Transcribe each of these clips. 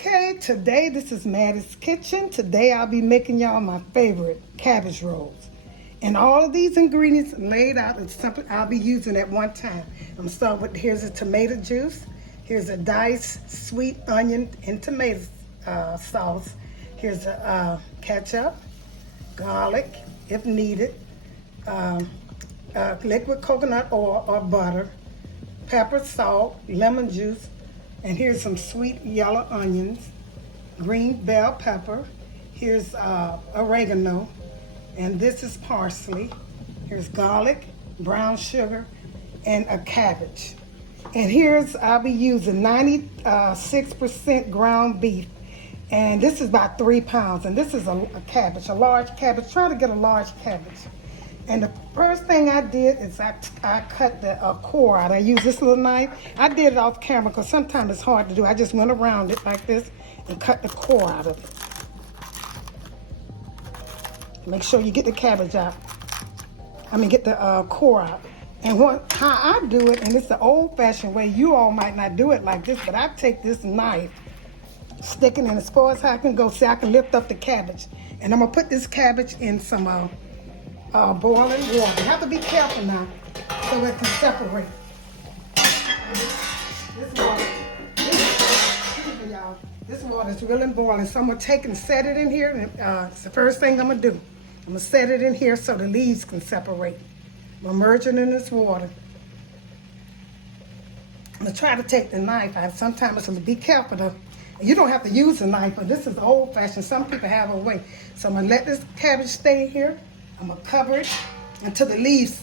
Okay, today this is Mattie's Kitchen. Today I'll be making y'all my favorite cabbage rolls. And all of these ingredients laid out is something I'll be using at one time. I'm gonna start with, here's a tomato juice. Here's a diced sweet onion and tomato sauce. Here's a ketchup, garlic if needed, liquid coconut oil or butter, pepper, salt, lemon juice, and here's some sweet yellow onions, green bell pepper, here's oregano, and this is parsley. Here's garlic, brown sugar, and a cabbage. And here's, I'll be using 96% ground beef. And this is about 3 pounds. And this is a cabbage, a large cabbage. Try to get a large cabbage. And the first thing I did is I cut the core out. I used this little knife. I did it off camera because sometimes it's hard to do. I just went around it like this and cut the core out of it. Make sure you get the cabbage out. Get the core out. And how I do it, and it's the old-fashioned way. You all might not do it like this, but I take this knife, stick it in as far as I can go, so I can lift up the cabbage. And I'm gonna put this cabbage in some boiling water. You have to be careful now so it can separate. This water is really boiling, so I'm gonna take and set it in here. And, it's the first thing I'm gonna do. I'm gonna set it in here so the leaves can separate. I'm immersing in this water. I'm gonna try to take the knife out. Sometimes it's be careful though. You don't have to use a knife, but this is old fashioned. Some people have a way. So I'm gonna let this cabbage stay here. I'm gonna cover it until the leaves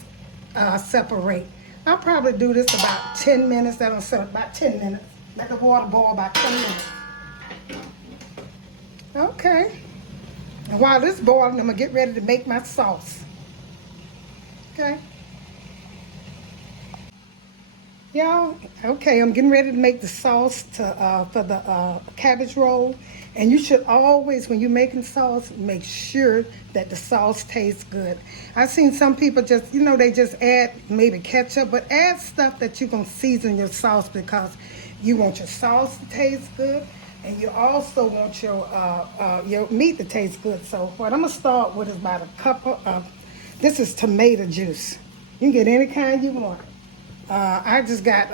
separate. I'll probably do this about 10 minutes. That'll set about 10 minutes. Let the water boil about 10 minutes. Okay. And while this is boiling, I'm gonna get ready to make my sauce. Okay. Y'all, okay, I'm getting ready to make the sauce for the cabbage roll. And you should always, when you're making sauce, make sure that the sauce tastes good. I've seen some people just, they just add maybe ketchup, but add stuff that you're going to season your sauce because you want your sauce to taste good and you also want your meat to taste good. So what I'm going to start with is about a cup of, this is tomato juice. You can get any kind you want. I just got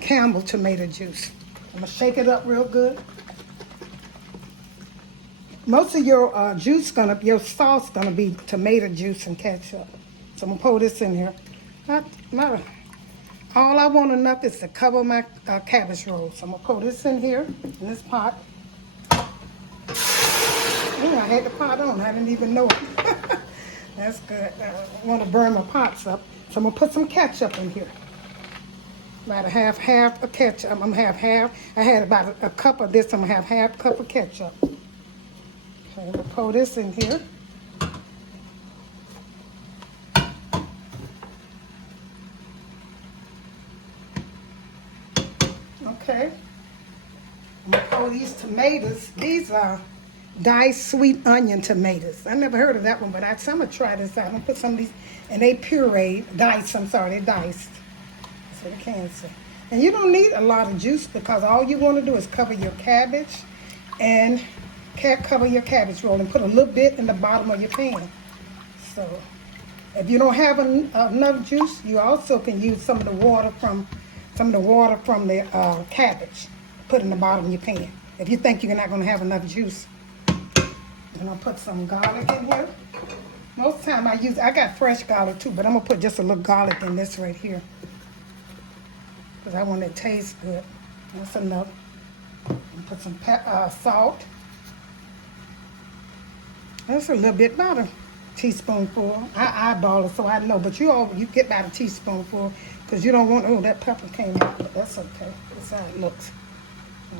Campbell tomato juice. I'm going to shake it up real good. Most of your your sauce gonna be tomato juice and ketchup. So I'm gonna pour this in here. All I want enough is to cover my cabbage rolls. So I'm gonna pour this in here, in this pot. Ooh, I had the pot on, I didn't even know it. That's good. I wanna burn my pots up. So I'm gonna put some ketchup in here. About a half of ketchup. I'm gonna have half. I had about a cup of this. I'm gonna have half cup of ketchup. Okay, I'm gonna pour this in here. Okay. I'm gonna pour these tomatoes. These are diced sweet onion tomatoes. I never heard of that one, but I'm gonna try this out. I'm gonna put some of these, and they pureed, diced, I'm sorry, they're diced. That's what I can say. And you don't need a lot of juice because all you want to do is cover your cabbage and cover your cabbage roll and put a little bit in the bottom of your pan. So if you don't have enough juice, you also can use some of the water from the cabbage. Put in the bottom of your pan. If you think you're not going to have enough juice. And I'll put some garlic in here. Most of the time I got fresh garlic too, but I'm gonna put just a little garlic in this right here. Because I want it to taste good. That's enough. Put some salt. That's a little bit, about a teaspoonful. I eyeball it so I know, but you get about a teaspoonful because you don't want, that pepper came out, but that's okay. That's how it looks.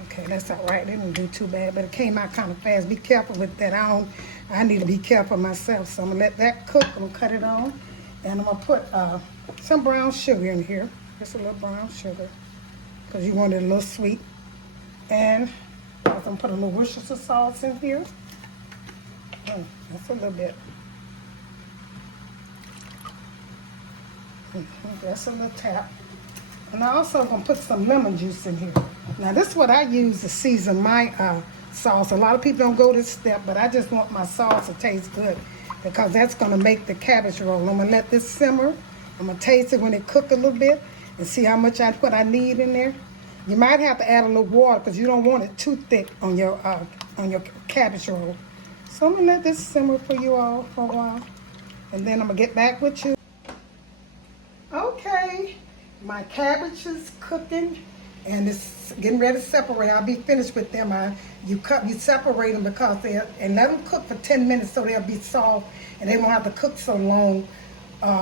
Okay, that's all right. It didn't do too bad, but it came out kind of fast. Be careful with that. I need to be careful myself, so I'm gonna let that cook. I'm gonna cut it on, and I'm gonna put some brown sugar in here. Just a little brown sugar, because you want it a little sweet. And I'm gonna put a little Worcestershire sauce in here. That's a little bit. That's a little tap. And I also gonna put some lemon juice in here. Now this is what I use to season my sauce. A lot of people don't go this step, but I just want my sauce to taste good because that's going to make the cabbage roll. I'm going to let this simmer. I'm going to taste it when it cook a little bit and see how much what I need in there. You might have to add a little water because you don't want it too thick on your cabbage roll. So I'm going to let this simmer for you all for a while. And then I'm going to get back with you. Okay, my cabbage is cooking and it's getting ready to separate. I'll be finished with them. You separate them because and let them cook for 10 minutes so they'll be soft and they won't have to cook so long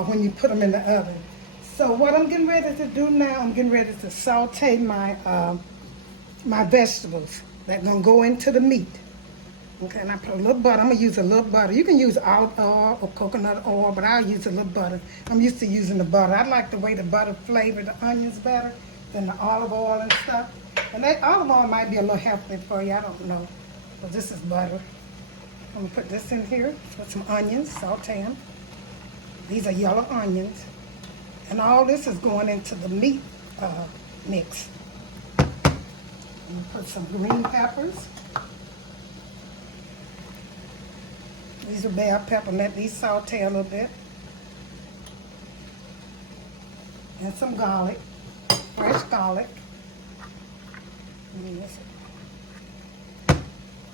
when you put them in the oven. So what I'm getting ready to do now, I'm getting ready to saute my my vegetables that gonna go into the meat. Okay, and I put a little butter. I'm gonna use a little butter. You can use olive oil or coconut oil, but I'll use a little butter. I'm used to using the butter. I like the way the butter flavor the onions better than the olive oil and stuff. And that olive oil might be a little healthy for you, I don't know. But this is butter. I'm gonna put this in here with some onions, saute them. These are yellow onions. And all this is going into the meat mix. I'm gonna put some green peppers. These are bell pepper. Let these saute a little bit. And some garlic, fresh garlic.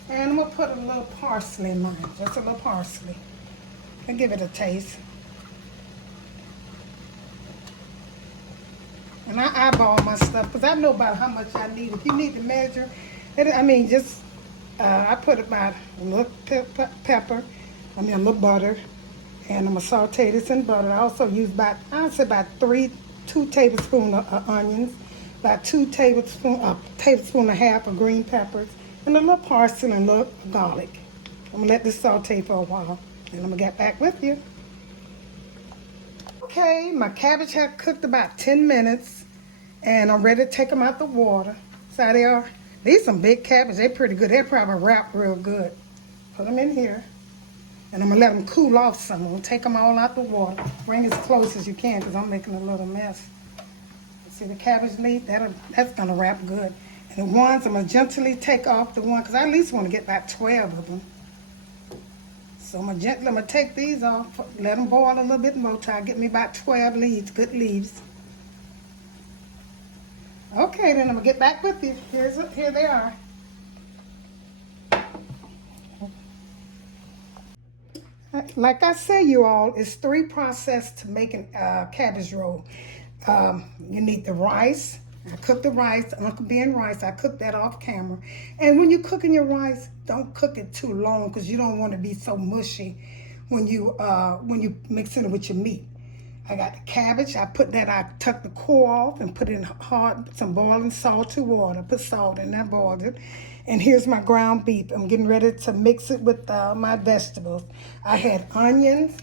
And I'm gonna put a little parsley in mine, just a little parsley, and give it a taste. And I eyeball my stuff because I know about how much I need. If you need to measure, I put about a little pepper, a little butter, and I'm gonna saute this in butter. I also use I'd say about 2 tablespoons of onions, about 2 tablespoons, a tablespoon and a half of green peppers, and a little parsley and a little garlic. I'm gonna let this saute for a while, and I'm gonna get back with you. Okay, my cabbage had cooked about 10 minutes, and I'm ready to take them out the water. So they are. These some big cabbage. They're pretty good. They're probably wrapped real good. Put them in here. And I'm going to let them cool off some. I'm going to take them all out the water. Bring as close as you can because I'm making a little mess. See the cabbage leaf? That's going to wrap good. And the ones, I'm going to gently take off the one because I at least want to get about 12 of them. So I'm going to take these off, let them boil a little bit more, try to get me about 12 leaves, good leaves. Okay, then I'm going to get back with you. Here they are. Like I say, you all, it's 3 processes to making cabbage roll. You need the rice. I cook the rice, Uncle Ben rice. I cook that off camera. And when you're cooking your rice, don't cook it too long because you don't want to be so mushy when you mix it with your meat. I got the cabbage. I took the core off and put it in some boiling salty water. Put salt in that, boiled it. And here's my ground beef. I'm getting ready to mix it with my vegetables. I had onions.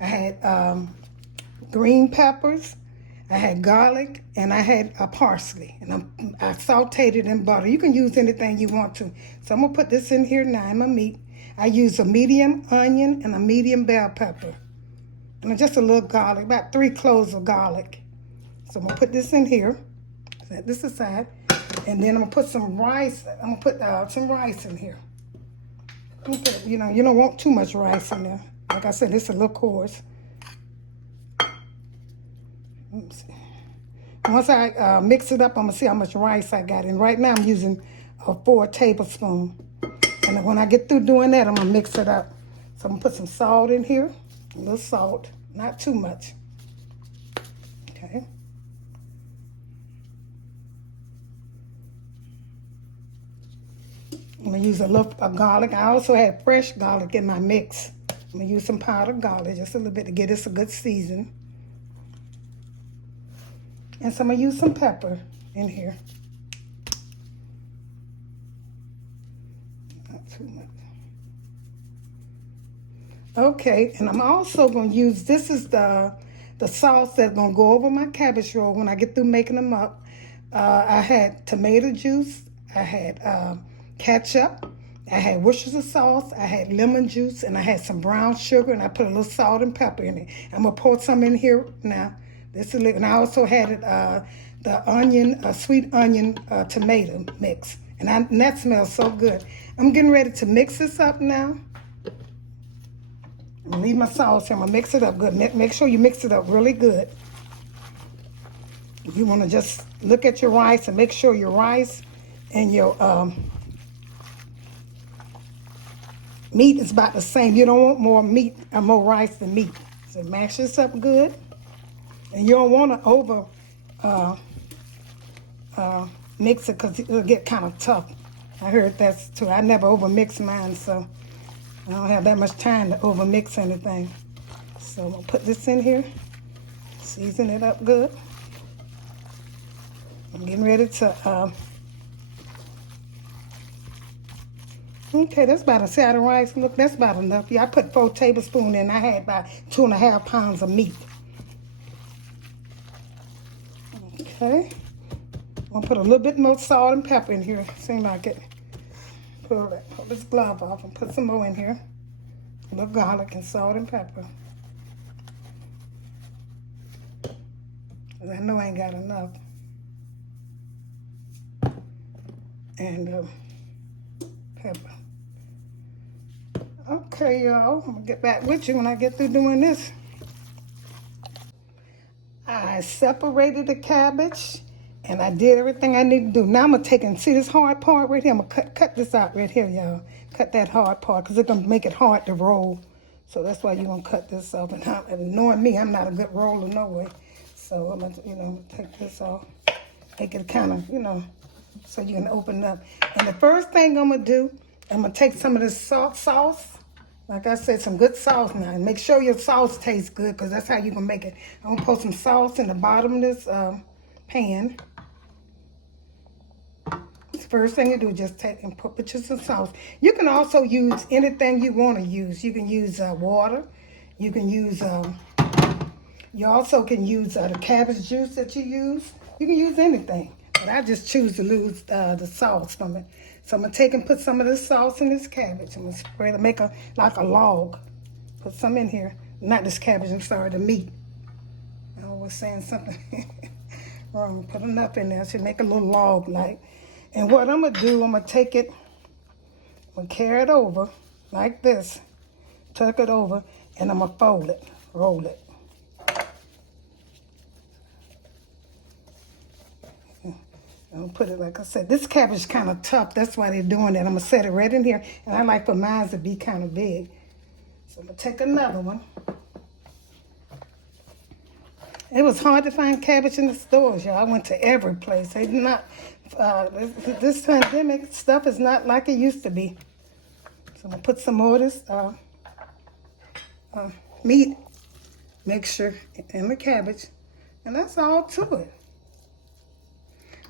I had green peppers. I had garlic, and I had parsley, and I sauteed it in butter. You can use anything you want to. So I'm going to put this in here now in my meat. I use a medium onion and a medium bell pepper, and just a little garlic, about 3 cloves of garlic. So I'm going to put this in here, set this aside, and then I'm going to put some rice. I'm going to put some rice in here. You don't want too much rice in there. Like I said, it's a little coarse. Once I mix it up, I'm going to see how much rice I got. And right now I'm using 4 tablespoons. And when I get through doing that, I'm going to mix it up. So I'm going to put some salt in here. A little salt. Not too much. Okay. I'm going to use a little garlic. I also have fresh garlic in my mix. I'm going to use some powdered garlic, just a little bit to get this a good season. And so I'm going to use some pepper in here. Not too much. Okay, and I'm also going to use, this is the sauce that's going to go over my cabbage roll when I get through making them up. I had tomato juice. I had ketchup. I had Worcestershire sauce. I had lemon juice. And I had some brown sugar. And I put a little salt and pepper in it. I'm going to pour some in here now. And I also had the onion, sweet onion tomato mix. And that smells so good. I'm getting ready to mix this up now. I'm gonna leave my sauce here. I'm gonna mix it up good. Make sure you mix it up really good. You wanna just look at your rice and make sure your rice and your meat is about the same. You don't want more meat or more rice than meat. So mash this up good. And you don't wanna over mix it because it'll get kind of tough. I heard that's too. I never over mix mine, so I don't have that much time to over mix anything. So I'm gonna put this in here, season it up good. I'm getting ready to, okay, that's about a side of rice. Look, that's about enough. Yeah, I put 4 tablespoons in. I had about 2.5 pounds of meat. Okay. I'm gonna put a little bit more salt and pepper in here. Seems like it. Pull this glove off and put some more in here. A little garlic and salt and pepper. I know I ain't got enough. And pepper. Okay, y'all. I'm gonna get back with you when I get through doing this. I separated the cabbage. And I did everything I need to do. Now I'm going to take and see this hard part right here. I'm going to cut this out right here, y'all. Cut that hard part because it's going to make it hard to roll. So that's why you're going to cut this off. And knowing me, I'm not a good roller no way. So I'm going to, take this off. Make it kind of, so you can open it up. And the first thing I'm going to do, I'm going to take some of this sauce. Like I said, some good sauce now. And make sure your sauce tastes good because that's how you're going to make it. I'm going to put some sauce in the bottom of this pan. First thing you do is just take and put just some sauce. You can also use anything you want to use. You can use water. You can use, you also can use the cabbage juice that you use. You can use anything. But I just choose to use the sauce from it. So I'm going to take and put some of this sauce in this cabbage. I'm going to spread it, make like a log. Put some in here. Not this cabbage, I'm sorry, the meat. I was saying something wrong. Put enough in there. I should make a little log like. And what I'm going to do, I'm going to take it, I'm going to carry it over like this, tuck it over, and I'm going to fold it, roll it. I'm going to put it, like I said, this cabbage is kind of tough. That's why they're doing that. I'm going to set it right in here. And I like for mine to be kind of big. So I'm going to take another one. It was hard to find cabbage in the stores, y'all. I went to every place. They did not, this pandemic stuff is not like it used to be. So I'm going to put some more of this meat mixture in the cabbage. And that's all to it.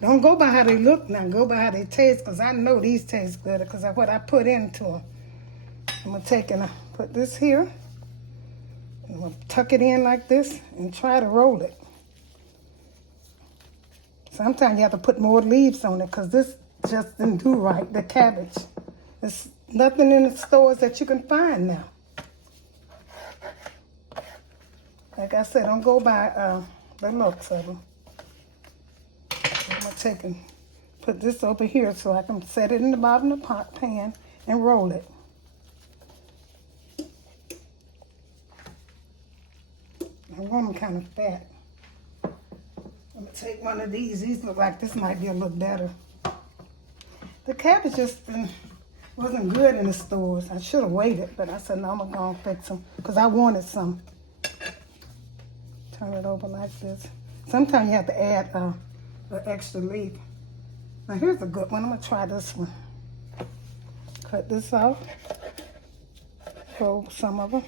Don't go by how they look now. Go by how they taste because I know these taste good because of what I put into them. I'm going to take and put this here. I'm going to tuck it in like this and try to roll it. Sometimes you have to put more leaves on it because this just didn't do right, the cabbage. There's nothing in the stores that you can find now. Like I said, don't go by the looks of them. I'm going to take and put this over here so I can set it in the bottom of the pan and roll it. I want them kind of fat. I'm going to take one of these. These look like this might be a little better. The cabbage just wasn't good in the stores. I should have waited, but I said, no, I'm going to go and fix them because I wanted some. Turn it over like this. Sometimes you have to add an extra leaf. Now, here's a good one. I'm going to try this one. Cut this off. Roll some of them.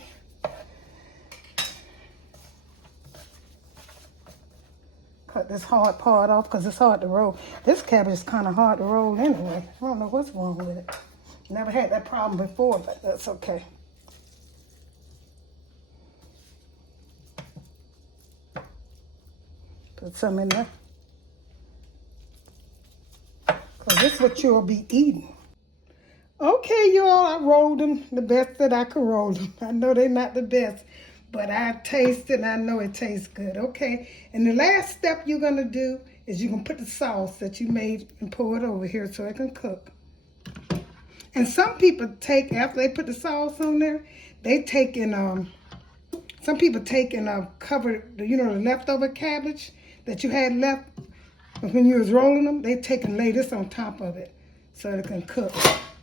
Cut this hard part off because it's hard to roll. This cabbage is kind of hard to roll anyway. I don't know what's wrong with it. Never had that problem before, but that's okay. Put some in there. Because this is what you'll be eating. Okay, y'all, I rolled them the best that I could roll them. I know they're not the best, but I tasted and I know it tastes good. Okay, and the last step you're going to do is you can put the sauce that you made and pour it over here so it can cook. And some people take, after they put the sauce on there, they take and, some people take and cover, the leftover cabbage that you had left when you was rolling them. They take and lay this on top of it so it can cook.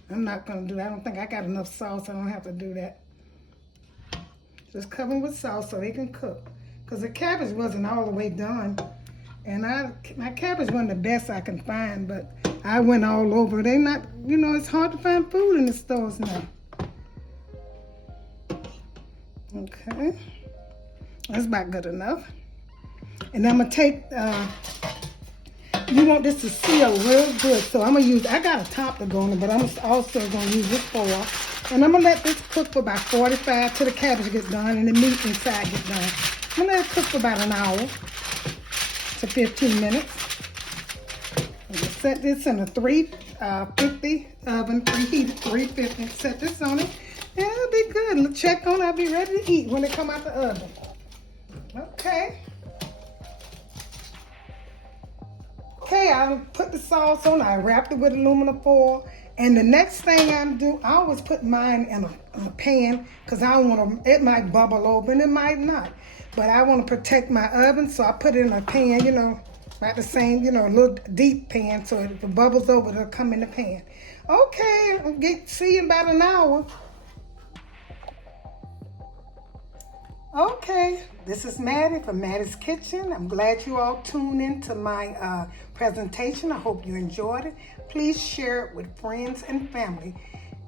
I'm not going to do that. I don't think I got enough sauce. I don't have to do that. Just cover them with sauce so they can cook. Because the cabbage wasn't all the way done. And my cabbage wasn't the best I can find, but I went all over. They not, it's hard to find food in the stores now. Okay. That's about good enough. And I'm going to take, you want this to seal real good. So I'm going to use, I got a top to go on it, but I'm also going to use this foil. And I'm going to let this cook for about 45 till the cabbage gets done and the meat inside gets done. I'm going to let it cook for about an hour to 15 minutes. I'm going to set this in a 350 oven, preheated 350. Set this on it, and it'll be good. Check on it. I'll be ready to eat when it come out the oven. Okay. Okay, I put the sauce on. I wrapped it with aluminum foil. And the next thing I'm doing, I always put mine in a pan because I don't want to, it might bubble over and it might not. But I want to protect my oven, so I put it in a pan, about the same, a little deep pan, so if it bubbles over, it'll come in the pan. Okay, I'll see you in about an hour. Okay, this is Mattie from Mattie's Kitchen. I'm glad you all tuned in to my presentation. I hope you enjoyed it. Please share it with friends and family.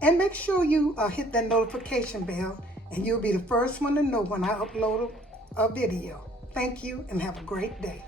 And make sure you hit that notification bell, and you'll be the first one to know when I upload a video. Thank you, and have a great day.